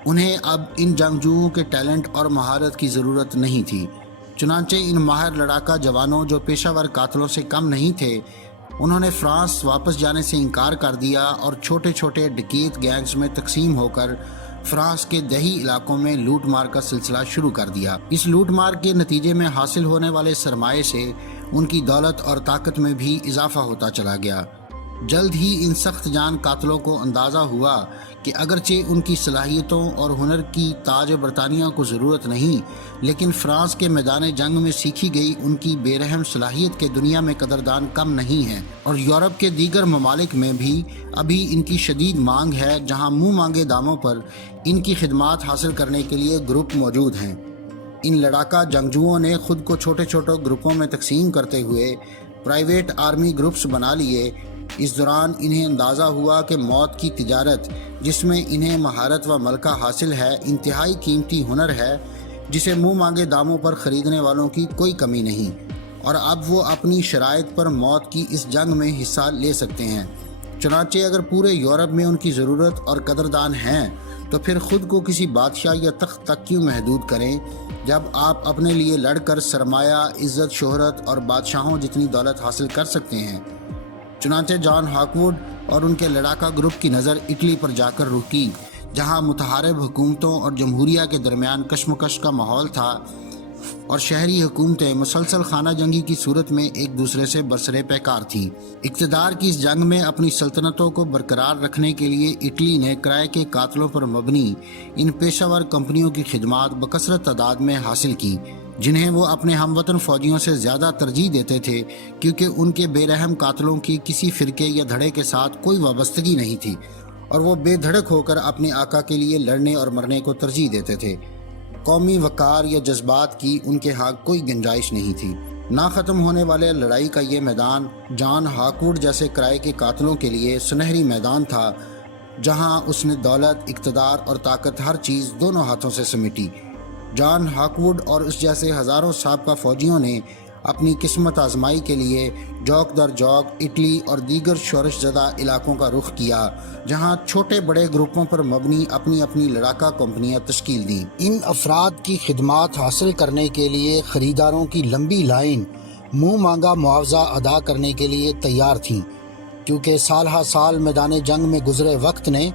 انہیں اب ان جنگجوؤں کے ٹیلنٹ اور مہارت کی ضرورت نہیں تھی۔ چنانچہ ان ماہر لڑاکا جوانوں جو پیشہ ور قاتلوں سے کم نہیں تھے، انہوں نے فرانس واپس جانے سے انکار کر دیا اور چھوٹے چھوٹے ڈکیت گینگز میں تقسیم ہو کر فرانس کے دیہی علاقوں میں لوٹ مار کا سلسلہ شروع کر دیا۔ اس لوٹ مار کے نتیجے میں حاصل ہونے والے سرمایے سے ان کی دولت اور طاقت میں بھی اضافہ ہوتا چلا گیا۔ جلد ہی ان سخت جان قاتلوں کو اندازہ ہوا کہ اگرچہ ان کی صلاحیتوں اور ہنر کی تاج برطانیہ کو ضرورت نہیں، لیکن فرانس کے میدان جنگ میں سیکھی گئی ان کی بے رحم صلاحیت کے دنیا میں قدردان کم نہیں ہے، اور یورپ کے دیگر ممالک میں بھی ابھی ان کی شدید مانگ ہے، جہاں منہ مانگے داموں پر ان کی خدمات حاصل کرنے کے لیے گروپ موجود ہیں۔ ان لڑاکا جنگجوؤں نے خود کو چھوٹے چھوٹے گروپوں میں تقسیم کرتے ہوئے پرائیویٹ آرمی گروپس بنا لیے۔ اس دوران انہیں اندازہ ہوا کہ موت کی تجارت، جس میں انہیں مہارت و ملکہ حاصل ہے، انتہائی قیمتی ہنر ہے جسے منہ مانگے داموں پر خریدنے والوں کی کوئی کمی نہیں، اور اب وہ اپنی شرائط پر موت کی اس جنگ میں حصہ لے سکتے ہیں۔ چنانچہ اگر پورے یورپ میں ان کی ضرورت اور قدردان ہیں تو پھر خود کو کسی بادشاہ یا تخت تک کیوں محدود کریں، جب آپ اپنے لیے لڑ کر سرمایہ، عزت، شہرت اور بادشاہوں جتنی دولت حاصل کر سکتے ہیں۔ چنانچہ جان ہاک ووڈ اور ان کے لڑاکا گروپ کی نظر اٹلی پر جا کر رکی، جہاں متحارب حکومتوں اور جمہوریہ کے درمیان کشمکش کا ماحول تھا اور شہری حکومتیں مسلسل خانہ جنگی کی صورت میں ایک دوسرے سے برسرے پیکار تھیں۔ اقتدار کی اس جنگ میں اپنی سلطنتوں کو برقرار رکھنے کے لیے اٹلی نے کرائے کے قاتلوں پر مبنی ان پیشہ ور کمپنیوں کی خدمات بکثرت تعداد میں حاصل کی، جنہیں وہ اپنے ہم وطن فوجیوں سے زیادہ ترجیح دیتے تھے، کیونکہ ان کے بے رحم قاتلوں کی کسی فرقے یا دھڑے کے ساتھ کوئی وابستگی نہیں تھی اور وہ بے دھڑک ہو کر اپنے آقا کے لیے لڑنے اور مرنے کو ترجیح دیتے تھے۔ قومی وقار یا جذبات کی ان کے ہاں کوئی گنجائش نہیں تھی۔ نہ ختم ہونے والے لڑائی کا یہ میدان جان ہاک ووڈ جیسے کرائے کے قاتلوں کے لیے سنہری میدان تھا، جہاں اس نے دولت، اقتدار اور طاقت ہر چیز دونوں ہاتھوں سے سمیٹی۔ جان ہاک ووڈ اور اس جیسے ہزاروں سابقہ فوجیوں نے اپنی قسمت آزمائی کے لیے جوک در جوک اٹلی اور دیگر شورش زدہ علاقوں کا رخ کیا، جہاں چھوٹے بڑے گروپوں پر مبنی اپنی اپنی لڑاکا کمپنیاں تشکیل دیں۔ ان افراد کی خدمات حاصل کرنے کے لیے خریداروں کی لمبی لائن منہ مانگا معاوضہ ادا کرنے کے لیے تیار تھیں، کیونکہ سال ہا سال میدان جنگ میں گزرے وقت نے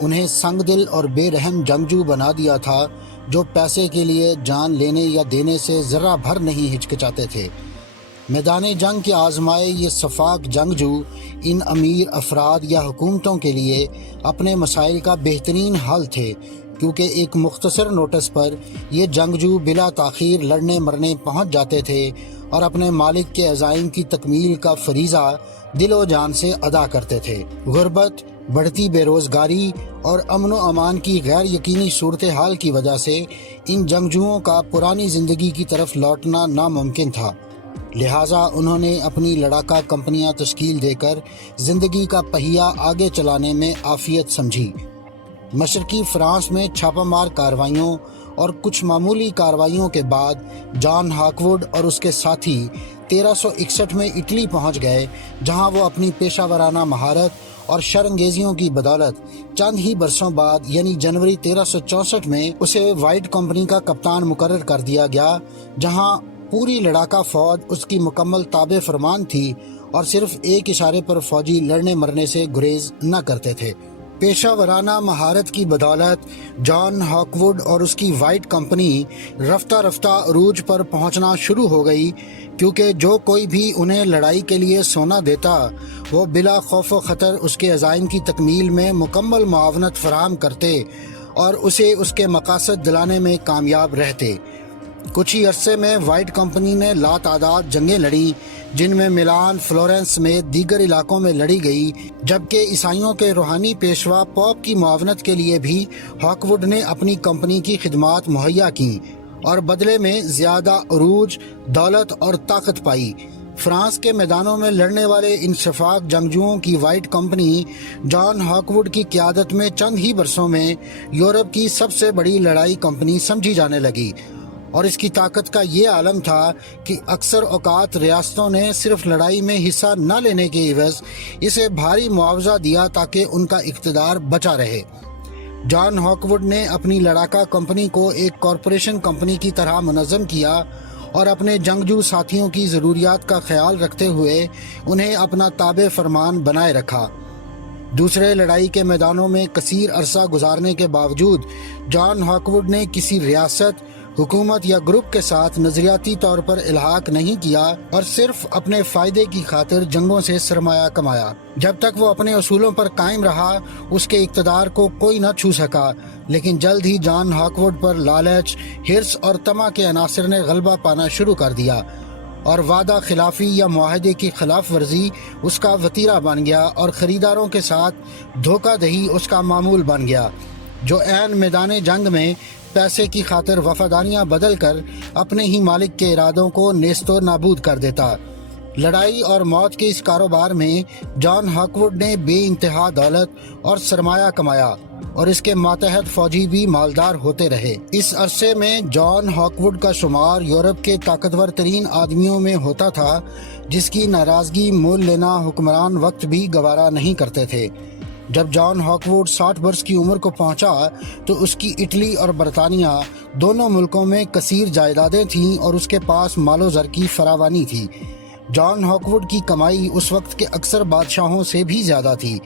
انہیں سنگ دل اور بے رحم جنگجو بنا دیا تھا، جو پیسے کے لیے جان لینے یا دینے سے ذرہ بھر نہیں ہچکچاتے تھے۔ میدان جنگ کے آزمائے یہ سفاک جنگجو ان امیر افراد یا حکومتوں کے لیے اپنے مسائل کا بہترین حل تھے، کیونکہ ایک مختصر نوٹس پر یہ جنگجو بلا تاخیر لڑنے مرنے پہنچ جاتے تھے اور اپنے مالک کے عزائم کی تکمیل کا فریضہ دل و جان سے ادا کرتے تھے۔ غربت، بڑھتی بے روزگاری اور امن و امان کی غیر یقینی صورتحال کی وجہ سے ان جنگجوؤں کا پرانی زندگی کی طرف لوٹنا ناممکن تھا، لہٰذا انہوں نے اپنی لڑاکا کمپنیاں تشکیل دے کر زندگی کا پہیہ آگے چلانے میں عافیت سمجھی۔ مشرقی فرانس میں چھاپہ مار کارروائیوں اور کچھ معمولی کارروائیوں کے بعد جان ہاکوڈ اور اس کے ساتھی 1361 میں اٹلی پہنچ گئے، جہاں وہ اپنی پیشہ ورانہ مہارت اور شرانگیزیوں کی بدولت چند ہی برسوں بعد یعنی جنوری 1364 میں اسے وائٹ کمپنی کا کپتان مقرر کر دیا گیا، جہاں پوری لڑاکا فوج اس کی مکمل تابع فرمان تھی اور صرف ایک اشارے پر فوجی لڑنے مرنے سے گریز نہ کرتے تھے۔ پیشہ ورانہ مہارت کی بدولت جان ہاکوڈ اور اس کی وائٹ کمپنی رفتہ رفتہ عروج پر پہنچنا شروع ہو گئی، کیونکہ جو کوئی بھی انہیں لڑائی کے لیے سونا دیتا وہ بلا خوف و خطر اس کے عزائم کی تکمیل میں مکمل معاونت فراہم کرتے اور اسے اس کے مقاصد دلانے میں کامیاب رہتے۔ کچھ ہی عرصے میں وائٹ کمپنی نے لاتعداد جنگیں لڑیں، جن میں میلان، فلورنس سمیت دیگر علاقوں میں لڑی گئی، جبکہ عیسائیوں کے روحانی پیشوا پوپ کی معاونت کے لیے بھی ہاکوڈ نے اپنی کمپنی کی خدمات مہیا کیں اور بدلے میں زیادہ عروج، دولت اور طاقت پائی۔ فرانس کے میدانوں میں لڑنے والے ان شفاق جنگجوؤں کی وائٹ کمپنی جان ہاکوڈ کی قیادت میں چند ہی برسوں میں یورپ کی سب سے بڑی لڑائی کمپنی سمجھی جانے لگی، اور اس کی طاقت کا یہ عالم تھا کہ اکثر اوقات ریاستوں نے صرف لڑائی میں حصہ نہ لینے کے عوض اسے بھاری معاوضہ دیا تاکہ ان کا اقتدار بچا رہے۔ جان ہاکوڈ نے اپنی لڑاکا کمپنی کو ایک کارپوریشن کمپنی کی طرح منظم کیا اور اپنے جنگجو ساتھیوں کی ضروریات کا خیال رکھتے ہوئے انہیں اپنا تابع فرمان بنائے رکھا۔ دوسرے لڑائی کے میدانوں میں کثیر عرصہ گزارنے کے باوجود جان ہاکوڈ نے کسی ریاست، حکومت یا گروپ کے ساتھ نظریاتی طور پر الحاق نہیں کیا اور صرف اپنے فائدے کی خاطر جنگوں سے سرمایہ کمایا۔ جب تک وہ اپنے اصولوں پر قائم رہا، اس کے اقتدار کو کوئی نہ چھو سکا، لیکن جلد ہی جان ہاکوڈ پر لالچ، حرص اور طمع کے عناصر نے غلبہ پانا شروع کر دیا، اور وعدہ خلافی یا معاہدے کی خلاف ورزی اس کا وتیرہ بن گیا اور خریداروں کے ساتھ دھوکہ دہی اس کا معمول بن گیا، جو عین میدان جنگ میں پیسے کی خاطر وفاداریاں بدل کر اپنے ہی مالک کے ارادوں کو نیست و نابود کر دیتا۔ لڑائی اور موت کے اس کاروبار میں جان ہاکوڈ نے بے انتہا دولت اور سرمایہ کمایا اور اس کے ماتحت فوجی بھی مالدار ہوتے رہے۔ اس عرصے میں جان ہاکوڈ کا شمار یورپ کے طاقتور ترین آدمیوں میں ہوتا تھا، جس کی ناراضگی مول لینا حکمران وقت بھی گوارا نہیں کرتے تھے۔ جب جان ہاکوڈ 60 برس کی عمر کو پہنچا تو اس کی اٹلی اور برطانیہ دونوں ملکوں میں کثیر جائیدادیں تھیں اور اس کے پاس مال و زر کی فراوانی تھی۔ جان ہاکوڈ کی کمائی اس وقت کے اکثر بادشاہوں سے بھی زیادہ تھی۔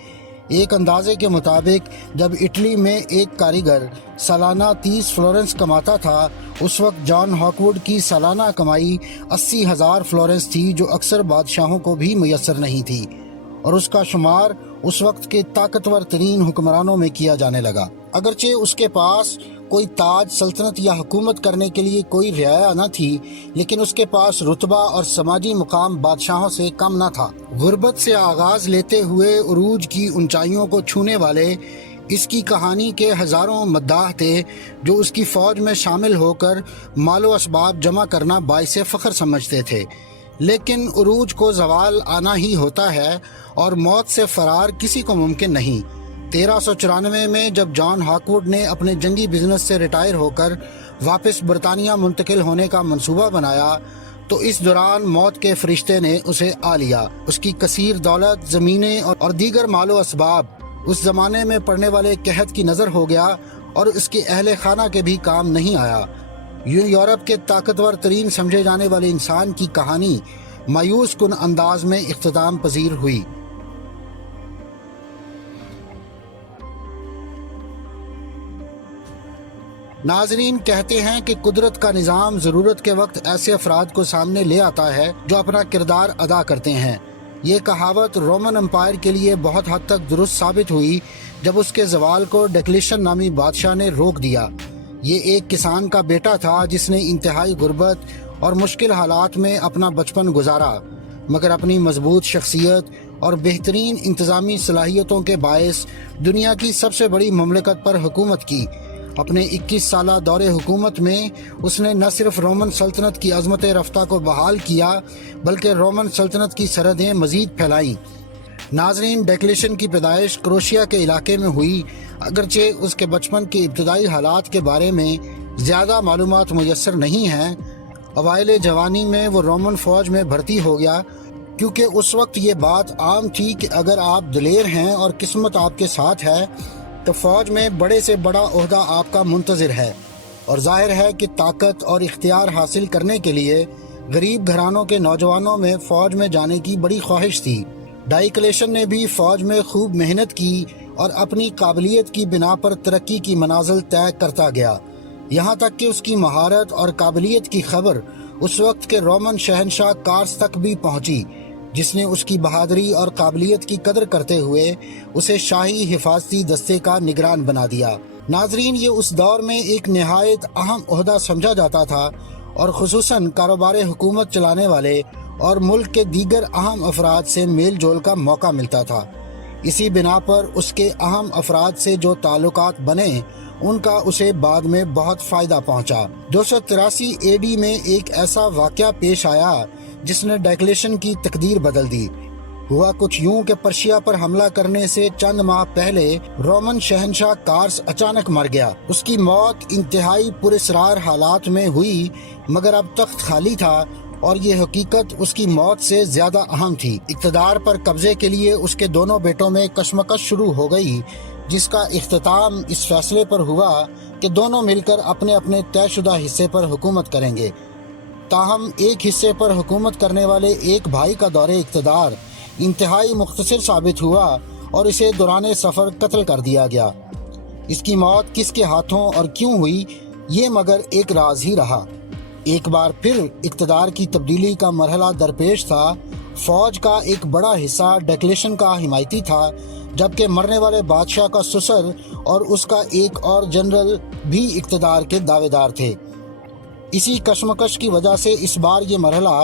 ایک اندازے کے مطابق جب اٹلی میں ایک کاریگر سالانہ 30 فلورنس کماتا تھا، اس وقت جان ہاکوڈ کی سالانہ کمائی 80,000 فلورنس تھی، جو اکثر بادشاہوں کو بھی میسر نہیں تھی، اور اس کا شمار اس وقت کے طاقتور ترین حکمرانوں میں کیا جانے لگا۔ اگرچہ اس کے پاس کوئی تاج، سلطنت یا حکومت کرنے کے لیے کوئی رعایا نہ تھی، لیکن اس کے پاس رتبہ اور سماجی مقام بادشاہوں سے کم نہ تھا۔ غربت سے آغاز لیتے ہوئے عروج کی اونچائیوں کو چھونے والے اس کی کہانی کے ہزاروں مداح تھے، جو اس کی فوج میں شامل ہو کر مال و اسباب جمع کرنا باعث فخر سمجھتے تھے۔ لیکن عروج کو زوال آنا ہی ہوتا ہے اور موت سے فرار کسی کو ممکن نہیں۔ 1394 میں جب جان ہاکوڈ نے اپنے جنگی بزنس سے ریٹائر ہو کر واپس برطانیہ منتقل ہونے کا منصوبہ بنایا تو اس دوران موت کے فرشتے نے اسے آ لیا۔ اس کی کثیر دولت، زمینیں اور دیگر مال و اسباب اس زمانے میں پڑنے والے قحط کی نظر ہو گیا اور اس کے اہل خانہ کے بھی کام نہیں آیا۔ یورپ کے طاقتور ترین سمجھے جانے والے انسان کی کہانی مایوس کن انداز میں اختتام پذیر ہوئی۔ ناظرین، کہتے ہیں کہ قدرت کا نظام ضرورت کے وقت ایسے افراد کو سامنے لے آتا ہے جو اپنا کردار ادا کرتے ہیں۔ یہ کہاوت رومن امپائر کے لیے بہت حد تک درست ثابت ہوئی جب اس کے زوال کو ڈیکلیشن نامی بادشاہ نے روک دیا۔ یہ ایک کسان کا بیٹا تھا جس نے انتہائی غربت اور مشکل حالات میں اپنا بچپن گزارا، مگر اپنی مضبوط شخصیت اور بہترین انتظامی صلاحیتوں کے باعث دنیا کی سب سے بڑی مملکت پر حکومت کی۔ اپنے 21 سالہ دور حکومت میں اس نے نہ صرف رومن سلطنت کی عظمت رفتہ کو بحال کیا بلکہ رومن سلطنت کی سرحدیں مزید پھیلائیں۔ ناظرین، ڈیکلیشن کی پیدائش کروشیا کے علاقے میں ہوئی، اگرچہ اس کے بچپن کے ابتدائی حالات کے بارے میں زیادہ معلومات میسر نہیں ہیں۔ اوائل جوانی میں وہ رومن فوج میں بھرتی ہو گیا، کیونکہ اس وقت یہ بات عام تھی کہ اگر آپ دلیر ہیں اور قسمت آپ کے ساتھ ہے تو فوج میں بڑے سے بڑا عہدہ آپ کا منتظر ہے، اور ظاہر ہے کہ طاقت اور اختیار حاصل کرنے کے لیے غریب گھرانوں کے نوجوانوں میں فوج میں جانے کی بڑی خواہش تھی۔ ڈائیکلیشن نے بھی فوج میں خوب محنت کی اور اپنی قابلیت کی بنا پر ترقی کی منازل طے کرتا گیا، یہاں تک کہ اس کی مہارت اور قابلیت کی خبر اس وقت کے رومن شہنشاہ کارس تک بھی پہنچی، جس نے اس کی بہادری اور قابلیت کی قدر کرتے ہوئے اسے شاہی حفاظتی دستے کا نگران بنا دیا۔ ناظرین، یہ اس دور میں ایک نہایت اہم عہدہ سمجھا جاتا تھا، اور خصوصاً کاروبار حکومت چلانے والے اور ملک کے دیگر اہم افراد سے میل جول کا موقع ملتا تھا۔ اسی بنا پر اس کے اہم افراد سے جو تعلقات بنے ان کا اسے بعد میں بہت فائدہ پہنچا۔ 283 اے ڈی میں ایک ایسا واقعہ پیش آیا جس نے ڈائیکلیشن کی تقدیر بدل دی۔ ہوا کچھ یوں کہ پرشیا پر حملہ کرنے سے چند ماہ پہلے رومن شہنشاہ کارس اچانک مر گیا۔ اس کی موت انتہائی پراسرار حالات میں ہوئی، مگر اب تخت خالی تھا اور یہ حقیقت اس کی موت سے زیادہ اہم تھی۔ اقتدار پر قبضے کے لیے اس کے دونوں بیٹوں میں کشمکش شروع ہو گئی، جس کا اختتام اس فیصلے پر ہوا کہ دونوں مل کر اپنے اپنے طے شدہ حصے پر حکومت کریں گے۔ تاہم ایک حصے پر حکومت کرنے والے ایک بھائی کا دور اقتدار انتہائی مختصر ثابت ہوا اور اسے دوران سفر قتل کر دیا گیا۔ اس کی موت کس کے ہاتھوں اور کیوں ہوئی، یہ مگر ایک راز ہی رہا۔ ایک بار پھر اقتدار کی تبدیلی کا مرحلہ درپیش تھا۔ فوج کا ایک بڑا حصہ ڈائیکلیشن کا حمایتی تھا، جبکہ مرنے والے بادشاہ کا سسر اور اس کا ایک اور جنرل بھی اقتدار کے دعوے دار تھے۔ اسی کشمکش کی وجہ سے اس بار یہ مرحلہ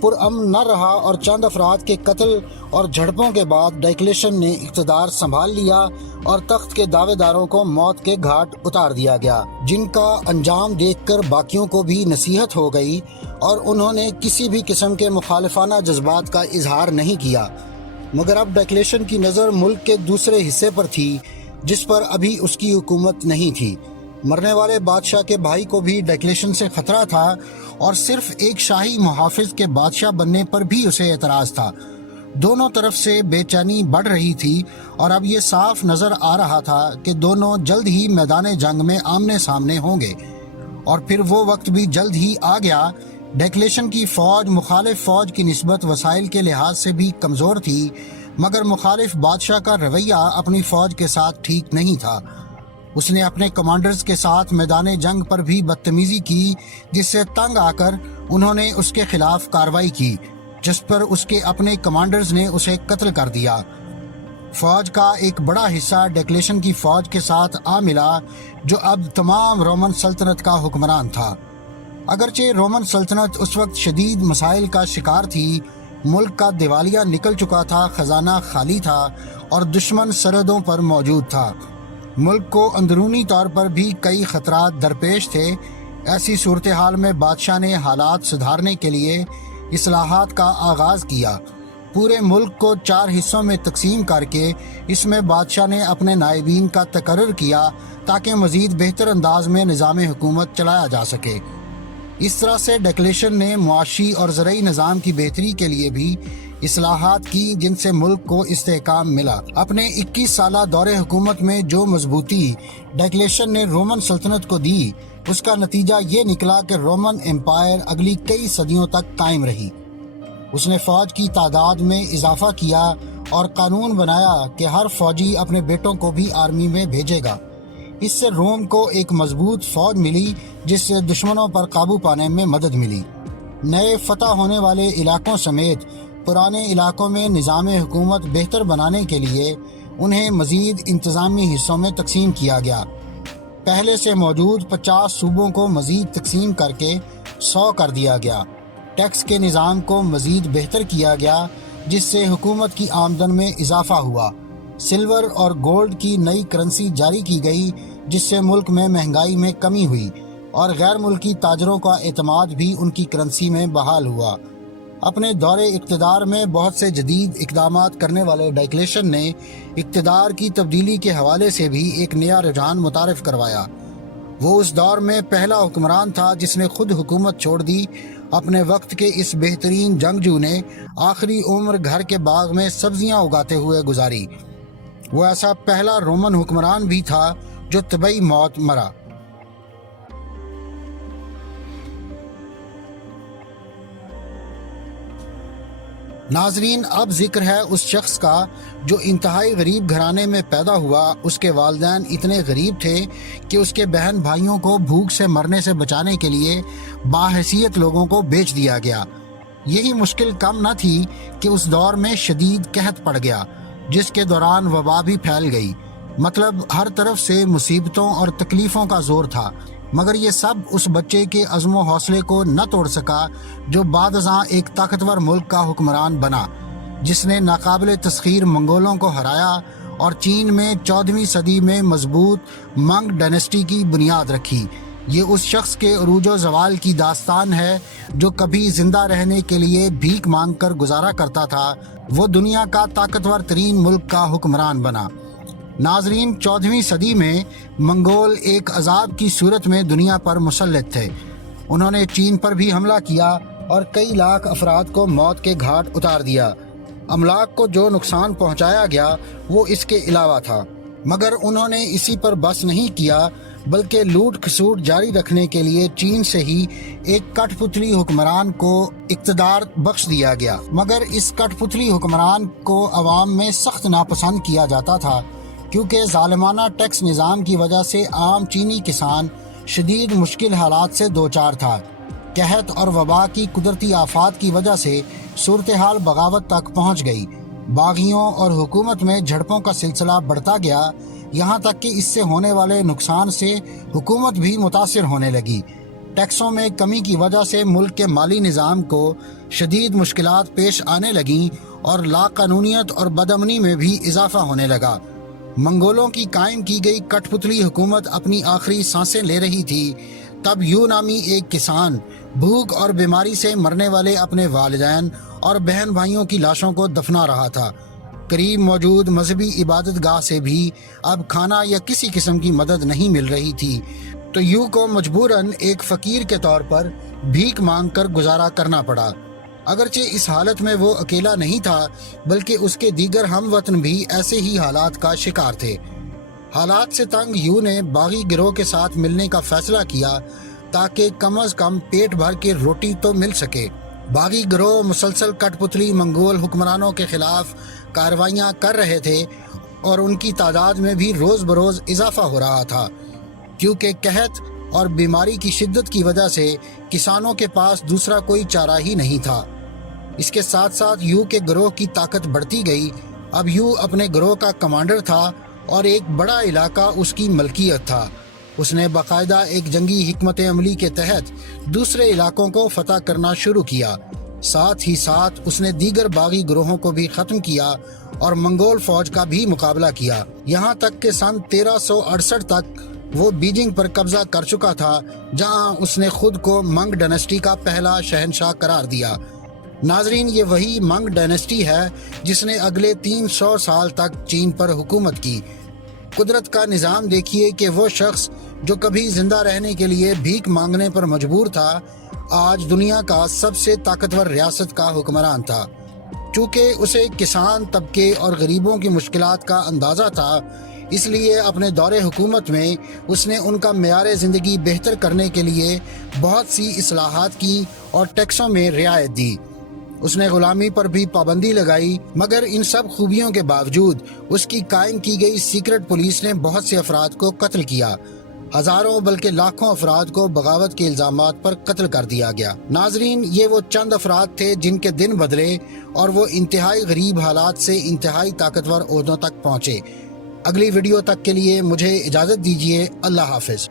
پرامن نہ رہا، اور چند افراد کے قتل اور جھڑپوں کے بعد ڈائیکلیشن نے اقتدار سنبھال لیا اور تخت کے دعوے داروں کو موت کے گھاٹ اتار دیا گیا، جن کا انجام دیکھ کر باقیوں کو بھی نصیحت ہو گئی اور انہوں نے کسی بھی قسم کے مخالفانہ جذبات کا اظہار نہیں کیا۔ مگر اب ڈائیکلیشن کی نظر ملک کے دوسرے حصے پر تھی، جس پر ابھی اس کی حکومت نہیں تھی۔ مرنے والے بادشاہ کے بھائی کو بھی ڈائیکلیشن سے خطرہ تھا، اور صرف ایک شاہی محافظ کے بادشاہ بننے پر بھی اسے اعتراض تھا۔ دونوں طرف سے بے چینی بڑھ رہی تھی، اور اب یہ صاف نظر آ رہا تھا کہ دونوں جلد ہی میدان جنگ میں آمنے سامنے ہوں گے، اور پھر وہ وقت بھی جلد ہی آ گیا۔ ڈائیکلیشن کی فوج مخالف فوج کی نسبت وسائل کے لحاظ سے بھی کمزور تھی، مگر مخالف بادشاہ کا رویہ اپنی فوج کے ساتھ ٹھیک نہیں تھا۔ اس نے اپنے کمانڈرز کے ساتھ میدان جنگ پر بھی بدتمیزی کی، جس سے تنگ آ کر انہوں نے اس کے خلاف کارروائی کی، جس پر اس کے اپنے کمانڈرز نے اسے قتل کر دیا۔ فوج کا ایک بڑا حصہ ڈائیکلیشن کی فوج کے ساتھ آ ملا، جو اب تمام رومن سلطنت کا حکمران تھا۔ اگرچہ رومن سلطنت اس وقت شدید مسائل کا شکار تھی، ملک کا دیوالیہ نکل چکا تھا، خزانہ خالی تھا اور دشمن سرحدوں پر موجود تھا۔ ملک کو اندرونی طور پر بھی کئی خطرات درپیش تھے۔ ایسی صورتحال میں بادشاہ نے حالات سدھارنے کے لیے اصلاحات کا آغاز کیا۔ پورے ملک کو 4 حصوں میں تقسیم کر کے اس میں بادشاہ نے اپنے نائبین کا تقرر کیا، تاکہ مزید بہتر انداز میں نظام حکومت چلایا جا سکے۔ اس طرح سے ڈائیکلیشن نے معاشی اور زرعی نظام کی بہتری کے لیے بھی اصلاحات کی، جن سے ملک کو استحکام ملا۔ اپنے 21 سالہ دور حکومت میں جو مضبوطی ڈائیکلیشن نے رومن سلطنت کو دی، اس کا نتیجہ یہ نکلا کہ رومن امپائر اگلی کئی صدیوں تک قائم رہی۔ اس نے فوج کی تعداد میں اضافہ کیا اور قانون بنایا کہ ہر فوجی اپنے بیٹوں کو بھی آرمی میں بھیجے گا۔ اس سے روم کو ایک مضبوط فوج ملی، جس سے دشمنوں پر قابو پانے میں مدد ملی۔ نئے فتح ہونے والے علاقوں سمیت پرانے علاقوں میں نظام حکومت بہتر بنانے کے لیے انہیں مزید انتظامی حصوں میں تقسیم کیا گیا۔ پہلے سے موجود 50 صوبوں کو مزید تقسیم کر کے 100 کر دیا گیا۔ ٹیکس کے نظام کو مزید بہتر کیا گیا، جس سے حکومت کی آمدن میں اضافہ ہوا۔ سلور اور گولڈ کی نئی کرنسی جاری کی گئی، جس سے ملک میں مہنگائی میں کمی ہوئی اور غیر ملکی تاجروں کا اعتماد بھی ان کی کرنسی میں بحال ہوا۔ اپنے دور اقتدار میں بہت سے جدید اقدامات کرنے والے ڈائیکلیشن نے اقتدار کی تبدیلی کے حوالے سے بھی ایک نیا رجحان متعارف کروایا۔ وہ اس دور میں پہلا حکمران تھا جس نے خود حکومت چھوڑ دی۔ اپنے وقت کے اس بہترین جنگجو نے آخری عمر گھر کے باغ میں سبزیاں اگاتے ہوئے گزاری۔ وہ ایسا پہلا رومن حکمران بھی تھا جو طبعی موت مرا۔ ناظرین، اب ذکر ہے اس شخص کا جو انتہائی غریب گھرانے میں پیدا ہوا۔ اس کے والدین اتنے غریب تھے کہ اس کے بہن بھائیوں کو بھوک سے مرنے سے بچانے کے لیے باحیثیت لوگوں کو بیچ دیا گیا۔ یہی مشکل کم نہ تھی کہ اس دور میں شدید قحط پڑ گیا، جس کے دوران وبا بھی پھیل گئی۔ مطلب ہر طرف سے مصیبتوں اور تکلیفوں کا زور تھا، مگر یہ سب اس بچے کے عزم و حوصلے کو نہ توڑ سکا جو بعد ازاں ایک طاقتور ملک کا حکمران بنا، جس نے ناقابل تسخیر منگولوں کو ہرایا اور چین میں 14ویں صدی میں مضبوط منگ ڈائنسٹی کی بنیاد رکھی۔ یہ اس شخص کے عروج و زوال کی داستان ہے جو کبھی زندہ رہنے کے لیے بھیک مانگ کر گزارا کرتا تھا، وہ دنیا کا طاقتور ترین ملک کا حکمران بنا۔ ناظرین، 14ویں صدی میں منگول ایک عذاب کی صورت میں دنیا پر مسلط تھے۔ انہوں نے چین پر بھی حملہ کیا اور کئی لاکھ افراد کو موت کے گھاٹ اتار دیا۔ املاک کو جو نقصان پہنچایا گیا وہ اس کے علاوہ تھا، مگر انہوں نے اسی پر بس نہیں کیا، بلکہ لوٹ کھسوٹ جاری رکھنے کے لیے چین سے ہی ایک کٹ پتلی حکمران کو اقتدار بخش دیا گیا۔ مگر اس کٹ پتلی حکمران کو عوام میں سخت ناپسند کیا جاتا تھا، کیونکہ ظالمانہ ٹیکس نظام کی وجہ سے عام چینی کسان شدید مشکل حالات سے دوچار تھا۔ قحط اور وبا کی قدرتی آفات کی وجہ سے صورتحال بغاوت تک پہنچ گئی۔ باغیوں اور حکومت میں جھڑپوں کا سلسلہ بڑھتا گیا، یہاں تک کہ اس سے ہونے والے نقصان سے حکومت بھی متاثر ہونے لگی۔ ٹیکسوں میں کمی کی وجہ سے ملک کے مالی نظام کو شدید مشکلات پیش آنے لگیں اور لاقانونیت اور بدامنی میں بھی اضافہ ہونے لگا۔ منگولوں کی قائم کی گئی کٹ پتلی حکومت اپنی آخری سانسیں لے رہی تھی، تب یو نامی ایک کسان بھوک اور بیماری سے مرنے والے اپنے والدین اور بہن بھائیوں کی لاشوں کو دفنا رہا تھا۔ قریب موجود مذہبی عبادت گاہ سے بھی اب کھانا یا کسی قسم کی مدد نہیں مل رہی تھی، تو یو کو مجبوراً ایک فقیر کے طور پر بھیک مانگ کر گزارا کرنا پڑا۔ اگرچہ اس حالت میں وہ اکیلا نہیں تھا، بلکہ اس کے دیگر ہم وطن بھی ایسے ہی حالات کا شکار تھے۔ حالات سے تنگ یو نے باغی گروہ کے ساتھ ملنے کا فیصلہ کیا تاکہ کم از کم پیٹ بھر کے روٹی تو مل سکے۔ باغی گروہ مسلسل کٹ پتلی منگول حکمرانوں کے خلاف کارروائیاں کر رہے تھے اور ان کی تعداد میں بھی روز بروز اضافہ ہو رہا تھا، کیونکہ قحط اور بیماری کی شدت کی وجہ سے کسانوں کے پاس دوسرا کوئی چارہ ہی نہیں تھا۔ اس کے ساتھ ساتھ یو کے گروہ کی طاقت بڑھتی گئی۔ اب یو اپنے گروہ کا کمانڈر تھا اور ایک بڑا علاقہ اس کی ملکیت تھا۔ اس نے باقاعدہ ایک جنگی حکمت عملی کے تحت دوسرے علاقوں کو فتح کرنا شروع کیا۔ ساتھ ہی ساتھ اس نے دیگر باغی گروہوں کو بھی ختم کیا اور منگول فوج کا بھی مقابلہ کیا، یہاں تک کہ سن 1368 تک وہ بیجنگ پر قبضہ کر چکا تھا، جہاں اس نے خود کو منگ ڈائنسٹی کا پہلا شہنشاہ قرار دیا۔ ناظرین، یہ وہی منگ ڈائنسٹی ہے جس نے اگلے 300 سال تک چین پر حکومت کی۔ قدرت کا نظام دیکھیے کہ وہ شخص جو کبھی زندہ رہنے کے لیے بھیک مانگنے پر مجبور تھا، آج دنیا کا سب سے طاقتور ریاست کا حکمران تھا۔ چونکہ اسے کسان طبقے اور غریبوں کی مشکلات کا اندازہ تھا، اس لیے اپنے دور حکومت میں اس نے ان کا معیار زندگی بہتر کرنے کے لیے بہت سی اصلاحات کی اور ٹیکسوں میں رعایت دی۔ اس نے غلامی پر بھی پابندی لگائی، مگر ان سب خوبیوں کے باوجود اس کی قائم کی گئی سیکرٹ پولیس نے بہت سے افراد کو قتل کیا۔ ہزاروں بلکہ لاکھوں افراد کو بغاوت کے الزامات پر قتل کر دیا گیا۔ ناظرین، یہ وہ چند افراد تھے جن کے دن بدلے اور وہ انتہائی غریب حالات سے انتہائی طاقتور عہدوں تک پہنچے۔ اگلی ویڈیو تک کے لیے مجھے اجازت دیجیے۔ اللہ حافظ۔